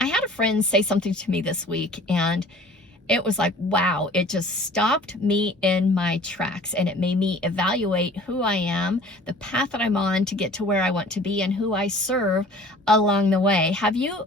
I had a friend say something to me this week, and it was like, wow, it just stopped me in my tracks, and it made me evaluate who I am, the path that I'm on to get to where I want to be, and who I serve along the way. Have you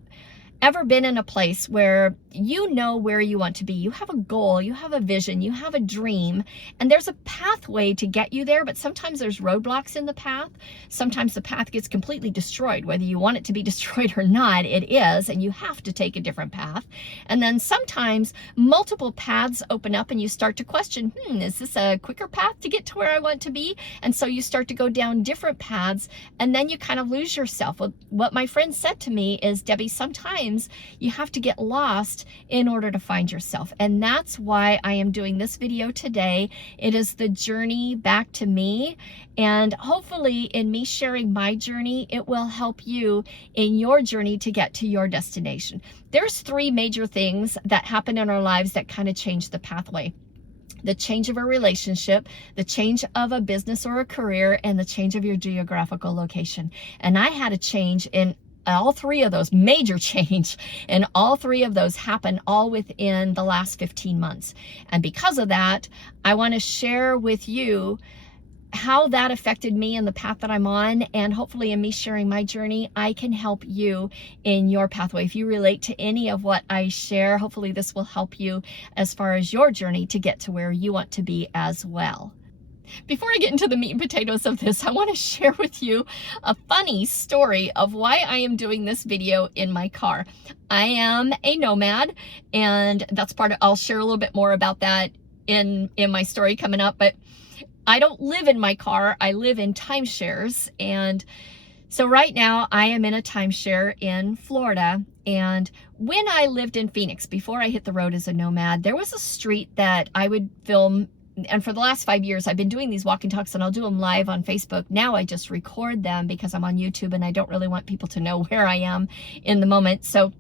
ever been in a place where you know where you want to be? You have a goal, you have a vision, you have a dream, and there's a pathway to get you there, but sometimes there's roadblocks in the path. Sometimes the path gets completely destroyed. Whether you want it to be destroyed or not, it is, and you have to take a different path. And then sometimes multiple paths open up and you start to question, is this a quicker path to get to where I want to be? And so you start to go down different paths, and then you kind of lose yourself. Well, what my friend said to me is, Debbie, sometimes you have to get lost in order to find yourself. And that's why I am doing this video today. It is the journey back to me. And hopefully in me sharing my journey, it will help you in your journey to get to your destination. There's three major things that happen in our lives that kind of change the pathway: the change of a relationship, the change of a business or a career, and the change of your geographical location. And I had a change in all three of those, major change, and all three of those happen all within the last 15 months. And because of that, I want to share with you how that affected me and the path that I'm on, and hopefully in me sharing my journey, I can help you in your pathway. If you relate to any of what I share, hopefully this will help you as far as your journey to get to where you want to be as well. Before I get into the meat and potatoes of this, I want to share with you a funny story of why I am doing this video in my car. I am a nomad, and that's part of, I'll share a little bit more about that in my story coming up, but I don't live in my car. I live in timeshares. And so right now I am in a timeshare in Florida. And when I lived in Phoenix, before I hit the road as a nomad, there was a street that I would film. And for the last 5 years, I've been doing these walk and talks, and I'll do them live on Facebook. Now I just record them because I'm on YouTube and I don't really want people to know where I am in the moment. So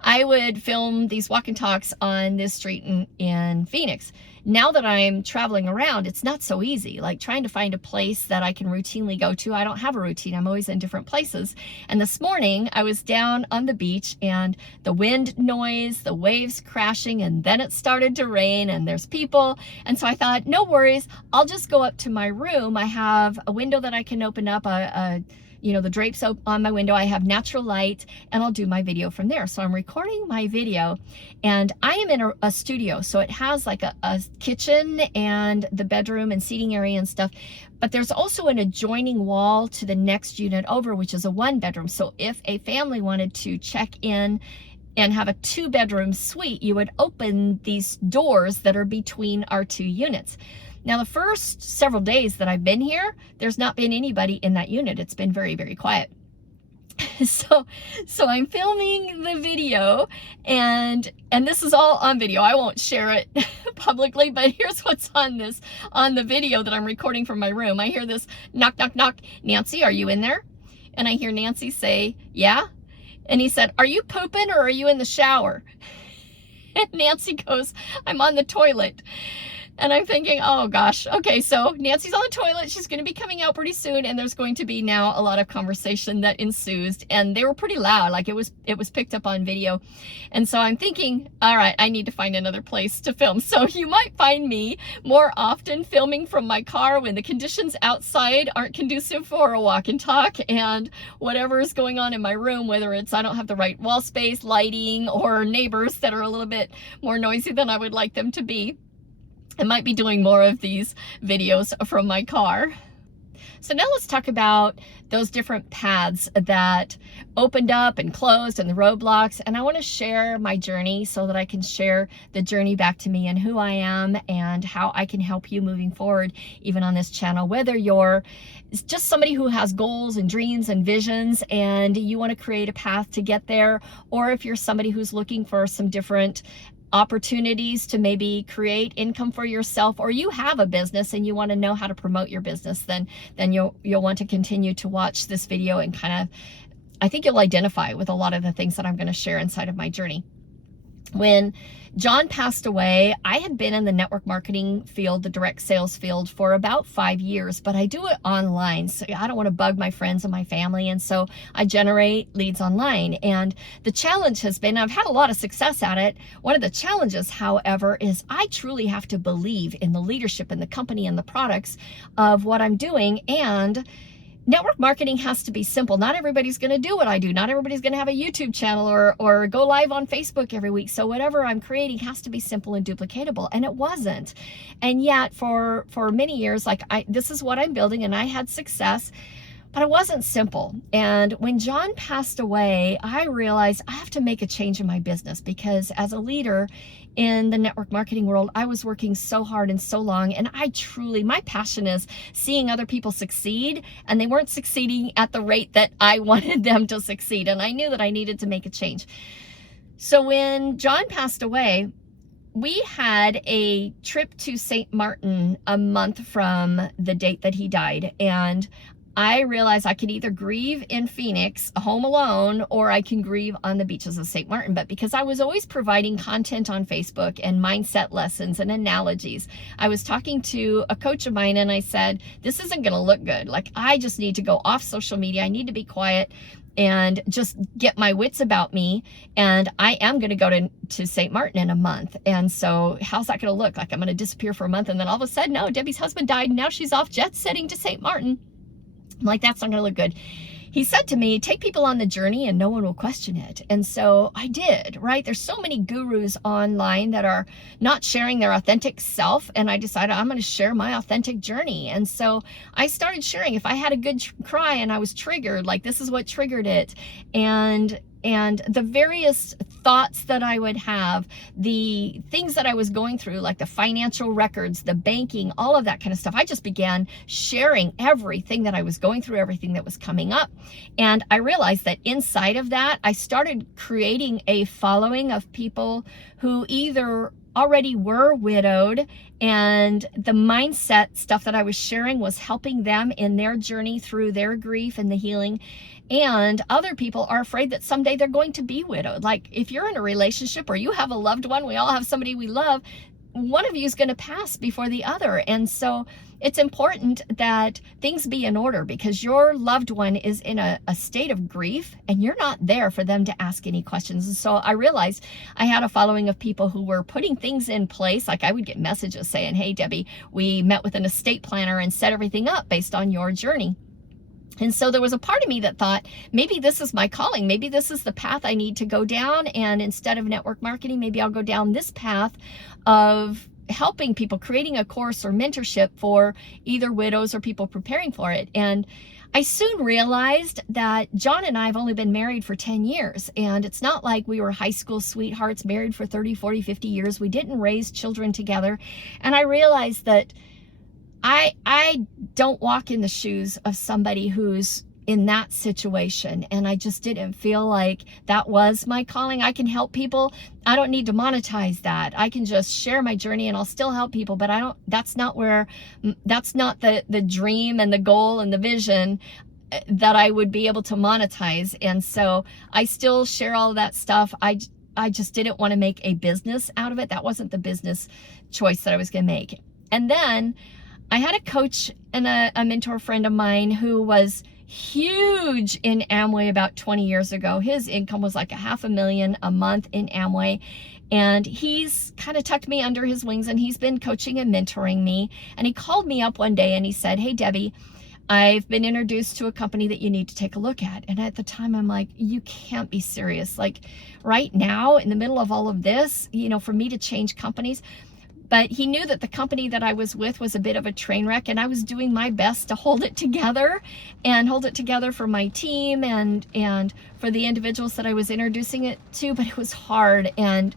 I would film these walk and talks on this street in Phoenix. Now that I'm traveling around, it's not so easy. Like trying to find a place that I can routinely go to. I don't have a routine. I'm always in different places. And this morning I was down on the beach, and the wind noise, the waves crashing, and then it started to rain, and there's people. And so I thought, no worries, I'll just go up to my room. I have a window that I can open up, the drapes on my window. I have natural light, and I'll do my video from there. So I'm recording my video, and I am in a studio. So it has like a kitchen and the bedroom and seating area and stuff. But there's also an adjoining wall to the next unit over, which is a 1-bedroom. So if a family wanted to check in and have a 2-bedroom suite, you would open these doors that are between our 2 units. Now, the first several days that I've been here, there's not been anybody in that unit. It's been very, very quiet. So I'm filming the video, and this is all on video. I won't share it publicly, but here's what's on the video that I'm recording from my room. I hear this knock, knock, knock. Nancy, are you in there? And I hear Nancy say, yeah. And he said, are you pooping or are you in the shower? And Nancy goes, I'm on the toilet. And I'm thinking, oh gosh, okay, so Nancy's on the toilet. She's going to be coming out pretty soon, and there's going to be now a lot of conversation that ensues, and they were pretty loud. Like it was picked up on video. And so I'm thinking, all right, I need to find another place to film. So you might find me more often filming from my car when the conditions outside aren't conducive for a walk and talk, and whatever is going on in my room, whether it's I don't have the right wall space, lighting, or neighbors that are a little bit more noisy than I would like them to be. I might be doing more of these videos from my car. So now let's talk about those different paths that opened up and closed and the roadblocks. And I want to share my journey so that I can share the journey back to me and who I am and how I can help you moving forward, even on this channel, whether you're just somebody who has goals and dreams and visions and you want to create a path to get there, or if you're somebody who's looking for some different opportunities to maybe create income for yourself, or you have a business and you want to know how to promote your business, then you'll want to continue to watch this video, and kind of, I think you'll identify with a lot of the things that I'm going to share inside of my journey. When John passed away, I had been in the network marketing field, the direct sales field, for about 5 years, but I do it online. So I don't want to bug my friends and my family. And so I generate leads online. And the challenge has been, I've had a lot of success at it. One of the challenges, however, is I truly have to believe in the leadership and the company and the products of what I'm doing. And network marketing has to be simple. Not everybody's going to do what I do. Not everybody's going to have a YouTube channel or go live on Facebook every week. So whatever I'm creating has to be simple and duplicatable. And it wasn't. And yet for many years, like this is what I'm building, and I had success, but it wasn't simple. And when John passed away, I realized I have to make a change in my business, because as a leader in the network marketing world, I was working so hard and so long. And my passion is seeing other people succeed, and they weren't succeeding at the rate that I wanted them to succeed. And I knew that I needed to make a change. So when John passed away, we had a trip to St. Martin a month from the date that he died. And I realized I could either grieve in Phoenix, home alone, or I can grieve on the beaches of St. Martin. But because I was always providing content on Facebook and mindset lessons and analogies, I was talking to a coach of mine, and I said, this isn't going to look good. Like, I just need to go off social media. I need to be quiet and just get my wits about me. And I am going to go to St. Martin in a month. And so how's that going to look? Like, I'm going to disappear for a month, and then all of a sudden, no, Debbie's husband died, and now she's off jet setting to St. Martin. I'm like, that's not going to look good. He said to me, take people on the journey and no one will question it. And so I did, right? There's so many gurus online that are not sharing their authentic self. And I decided I'm going to share my authentic journey. And so I started sharing. If I had a good cry and I was triggered, like, this is what triggered it. And the various thoughts that I would have, the things that I was going through, like the financial records, the banking, all of that kind of stuff. I just began sharing everything that I was going through, everything that was coming up. And I realized that inside of that, I started creating a following of people who either already were widowed, and the mindset stuff that I was sharing was helping them in their journey through their grief and the healing. And other people are afraid that someday they're going to be widowed. Like, if you're in a relationship or you have a loved one, we all have somebody we love, one of you is going to pass before the other. And so it's important that things be in order, because your loved one is in a state of grief and you're not there for them to ask any questions. And so I realized I had a following of people who were putting things in place. Like, I would get messages saying, hey, Debbie, we met with an estate planner and set everything up based on your journey. And so there was a part of me that thought, maybe this is my calling. Maybe this is the path I need to go down. And instead of network marketing, maybe I'll go down this path of helping people, creating a course or mentorship for either widows or people preparing for it. And I soon realized that John and I have only been married for 10 years. And it's not like we were high school sweethearts married for 30, 40, 50 years. We didn't raise children together. And I realized that I don't walk in the shoes of somebody who's in that situation. And I just didn't feel like that was my calling. I can help people. I don't need to monetize that. I can just share my journey and I'll still help people, but that's not the dream and the goal and the vision that I would be able to monetize. And so I still share all of that stuff. I just didn't want to make a business out of it. That wasn't the business choice that I was going to make. And then I had a coach and a mentor friend of mine who was huge in Amway about 20 years ago. His income was like $500,000 a month in Amway. And he's kind of tucked me under his wings, and he's been coaching and mentoring me. And he called me up one day and he said, hey, Debbie, I've been introduced to a company that you need to take a look at. And at the time, I'm like, you can't be serious. Like, right now, in the middle of all of this, for me to change companies. But he knew that the company that I was with was a bit of a train wreck, and I was doing my best to hold it together for my team and for the individuals that I was introducing it to. But it was hard, and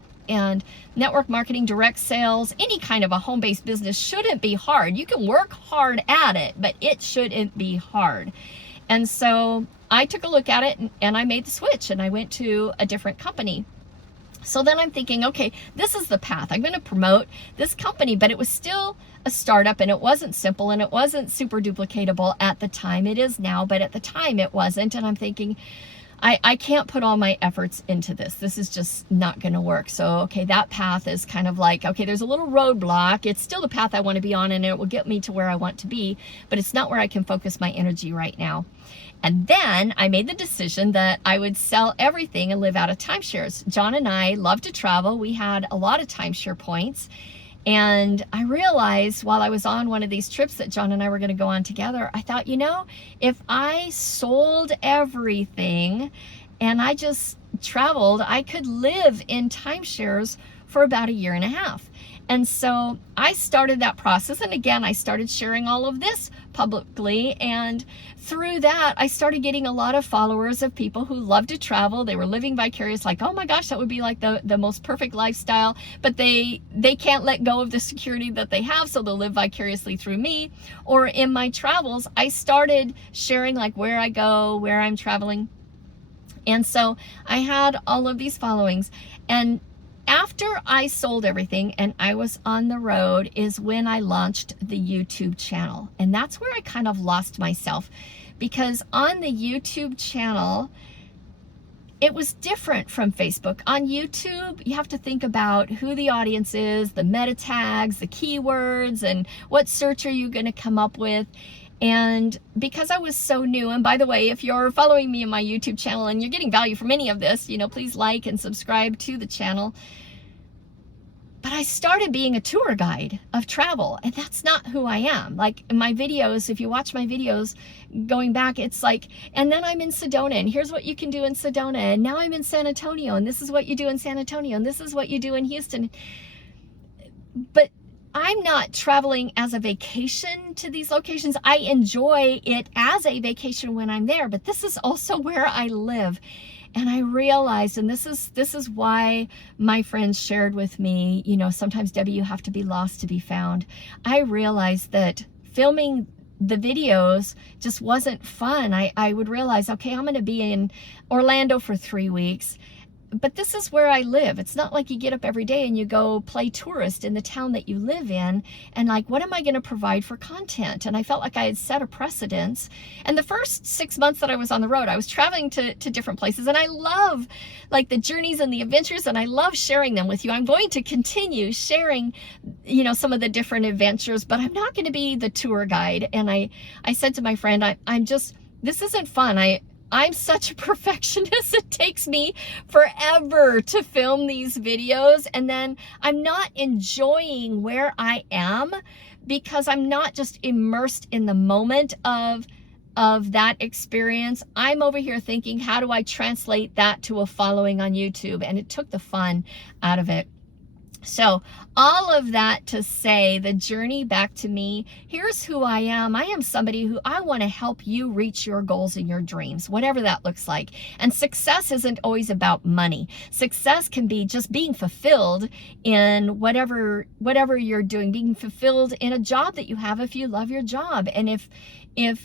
network marketing, direct sales, any kind of a home-based business shouldn't be hard. You can work hard at it, but it shouldn't be hard. And so I took a look at it and I made the switch and I went to a different company. So then I'm thinking, okay, this is the path. I'm going to promote this company, but it was still a startup and it wasn't simple and it wasn't super duplicatable at the time. It is now, but at the time it wasn't. And I'm thinking, I can't put all my efforts into this. This is just not going to work. So, okay, that path is kind of like, okay, there's a little roadblock. It's still the path I want to be on, and it will get me to where I want to be, but it's not where I can focus my energy right now. And then I made the decision that I would sell everything and live out of timeshares. John and I love to travel. We had a lot of timeshare points. And I realized while I was on one of these trips that John and I were going to go on together, I thought, you know, if I sold everything and I just traveled, I could live in timeshares for about 1.5 years. And so I started that process. And again, I started sharing all of this publicly. And through that, I started getting a lot of followers of people who love to travel. They were living vicarious, like, oh my gosh, that would be like the most perfect lifestyle. But they can't let go of the security that they have, so they'll live vicariously through me. Or in my travels, I started sharing like where I go, where I'm traveling. And so I had all of these followings. And after I sold everything and I was on the road is when I launched the YouTube channel. And that's where I kind of lost myself, because on the YouTube channel, it was different from Facebook. On YouTube, you have to think about who the audience is, the meta tags, the keywords, and what search are you going to come up with. And because I was so new, and by the way, if you're following me in my YouTube channel and you're getting value from any of this, you know, please like and subscribe to the channel. But I started being a tour guide of travel, and that's not who I am. Like in my videos, if you watch my videos going back, it's like, and then I'm in Sedona, and here's what you can do in Sedona, and now I'm in San Antonio, and this is what you do in San Antonio, and this is what you do in Houston. But I'm not traveling as a vacation to these locations. I enjoy it as a vacation when I'm there, but this is also where I live. And I realized, and this is why my friends shared with me, you know, sometimes, Debbie, you have to be lost to be found. I realized that filming the videos just wasn't fun. I would realize, okay, I'm going to be in Orlando for 3 weeks. But this is where I live. It's not like you get up every day and you go play tourist in the town that you live in. And like, what am I going to provide for content? And I felt like I had set a precedence. And the first 6 months that I was on the road, I was traveling to different places. And I love like the journeys and the adventures, and I love sharing them with you. I'm going to continue sharing, you know, some of the different adventures, but I'm not going to be the tour guide. And I said to my friend, this isn't fun. I'm such a perfectionist. It takes me forever to film these videos, and then I'm not enjoying where I am because I'm not just immersed in the moment of that experience. I'm over here thinking, how do I translate that to a following on YouTube? And it took the fun out of it. So all of that to say, the journey back to me, here's who I am. I am somebody who I want to help you reach your goals and your dreams, whatever that looks like. And success isn't always about money. Success can be just being fulfilled in whatever you're doing, being fulfilled in a job that you have if you love your job. And if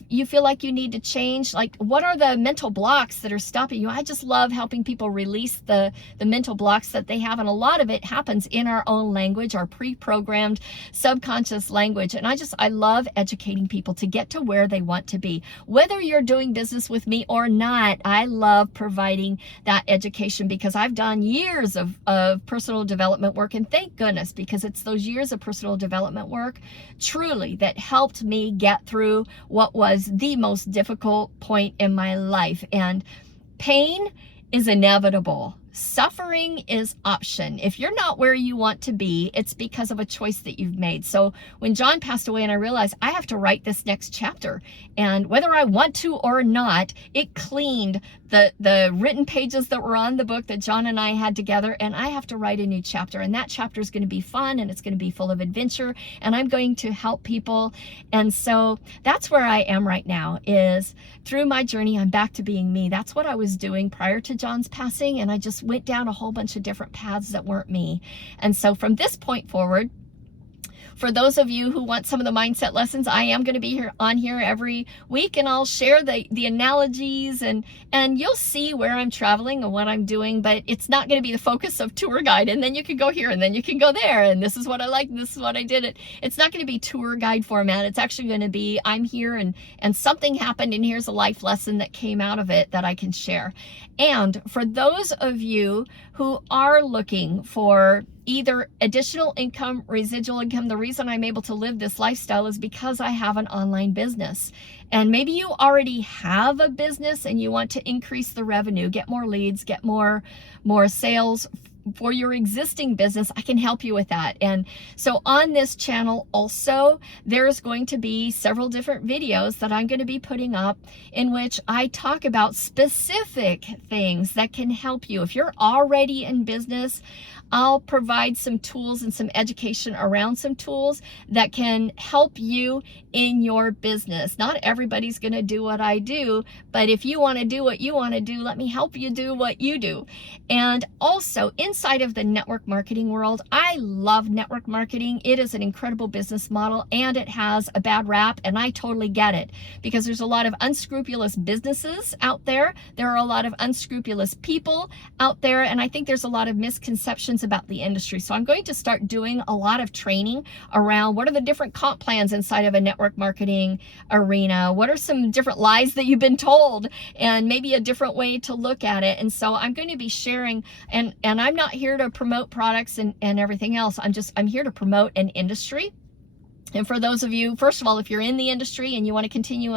you feel like you need to change, like what are the mental blocks that are stopping you? I just love helping people release the mental blocks that they have. And a lot of it happens in our own language, our pre-programmed subconscious language. And I love educating people to get to where they want to be. Whether you're doing business with me or not, I love providing that education because I've done years of personal development work. And thank goodness, because it's those years of personal development work truly that helped me get through what was the most difficult point in my life. And pain is inevitable. Suffering is option. If you're not where you want to be, it's because of a choice that you've made. So when John passed away and I realized I have to write this next chapter, and whether I want to or not, it cleaned the written pages that were on the book that John and I had together, and I have to write a new chapter. And that chapter is going to be fun, and it's going to be full of adventure, and I'm going to help people. And so that's where I am right now, is through my journey, I'm back to being me. That's what I was doing prior to John's passing, and I just went down a whole bunch of different paths that weren't me. And so from this point forward, For those of you who want some of the mindset lessons, I am going to be here every week, and I'll share the analogies, and you'll see where I'm traveling and what I'm doing, but it's not going to be the focus of tour guide, and then you can go here, and then you can go there, and this is what I like, and this is what I did. It's not going to be tour guide format. It's actually going to be, I'm here, and something happened, and here's a life lesson that came out of it that I can share. And for those of you who are looking for either additional income, residual income, the reason I'm able to live this lifestyle is because I have an online business. And maybe you already have a business and you want to increase the revenue, get more leads, get more sales for your existing business. I can help you with that. And so on this channel also, there's going to be several different videos that I'm going to be putting up in which I talk about specific things that can help you. If you're already in business, I'll provide some tools and some education around some tools that can help you in your business. Not everybody's going to do what I do, but if you want to do what you want to do, let me help you do what you do. And also inside of the network marketing world, I love network marketing. It is an incredible business model, and it has a bad rap, and I totally get it, because there's a lot of unscrupulous businesses out there. There are a lot of unscrupulous people out there, and I think there's a lot of misconceptions about the industry. So I'm going to start doing a lot of training around what are the different comp plans inside of a network marketing arena, what are some different lies that you've been told, and maybe a different way to look at it. And so I'm going to be sharing, and I'm not here to promote products and everything else. I'm here to promote an industry. And for those of you, first of all, if you're in the industry and you want to continue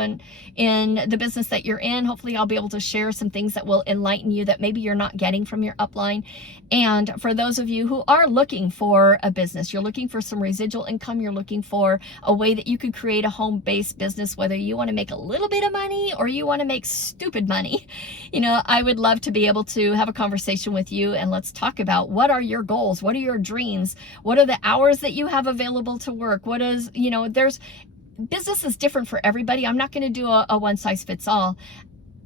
in the business that you're in, hopefully I'll be able to share some things that will enlighten you that maybe you're not getting from your upline. And for those of you who are looking for a business, you're looking for some residual income, you're looking for a way that you could create a home-based business, whether you want to make a little bit of money or you want to make stupid money, I would love to be able to have a conversation with you, and let's talk about what are your goals, what are your dreams, what are the hours that you have available to work, what is, there's business is different for everybody. I'm not going to do a one-size-fits-all.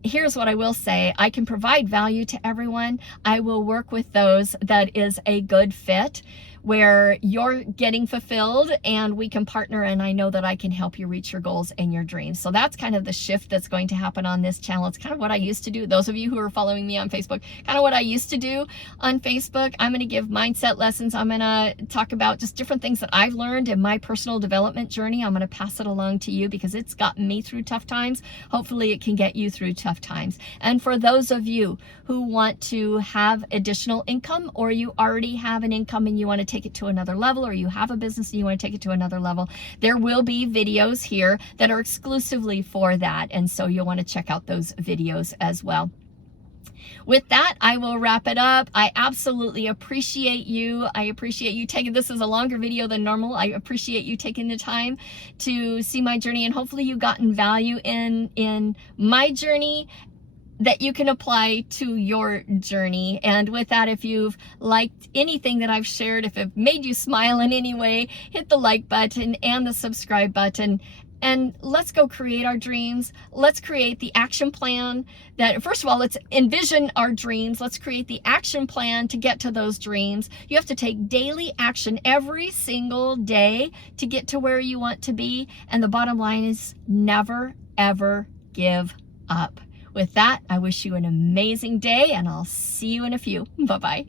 Here's what I will say. I can provide value to everyone. I will work with those that is a good fit, where you're getting fulfilled and we can partner, and I know that I can help you reach your goals and your dreams. So that's kind of the shift that's going to happen on this channel. It's kind of what I used to do. Those of you who are following me on Facebook, kind of what I used to do on Facebook. I'm going to give mindset lessons. I'm going to talk about just different things that I've learned in my personal development journey. I'm going to pass it along to you because it's gotten me through tough times. Hopefully it can get you through tough times. And for those of you who want to have additional income, or you already have an income and you want to take it to another level, or you have a business and you want to take it to another level, there will be videos here that are exclusively for that. And so you'll want to check out those videos as well. With that, I will wrap it up. I absolutely appreciate you. I appreciate you taking, this is a longer video than normal. I appreciate you taking the time to see my journey, and hopefully you've gotten value in my journey that you can apply to your journey. And with that, if you've liked anything that I've shared, if it made you smile in any way, hit the like button and the subscribe button. And let's go create our dreams. Let's create the action plan that, first of all, let's envision our dreams. Let's create the action plan to get to those dreams. You have to take daily action every single day to get to where you want to be. And the bottom line is never, ever give up. With that, I wish you an amazing day, and I'll see you in a few. Bye-bye.